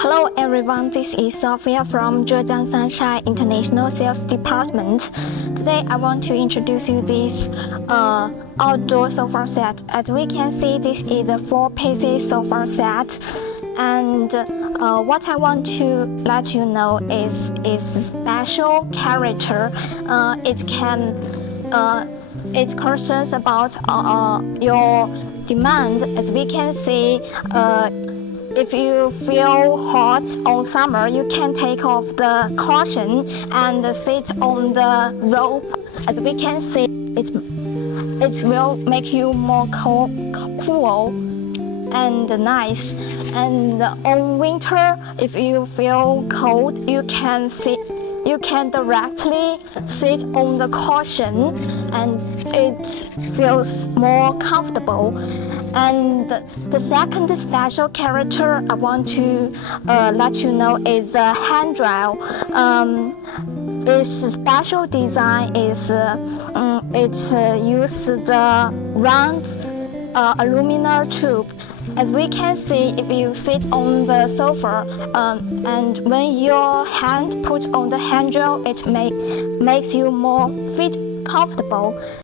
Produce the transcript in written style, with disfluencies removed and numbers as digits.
Hello everyone, this is Sophia from Zhejiang Sunshine International Sales Department. Today I want to introduce you this outdoor sofa set. As we can see, this is a 4-piece sofa set, and what I want to let you know is its special character. It concerns about your demand. As we can see, if you feel hot on summer, you can take off the cushion and sit on the rope. As we can see, it will make you more cool and nice. And on winter, if you feel cold, you can directly sit on the cushion, and it feels more comfortable. And the second special character I want to let you know is the handrail. Its special design is it uses the round aluminum tube. As we can see, if you sit on the sofa, and when your hand put on the handrail, it makes you more comfortable.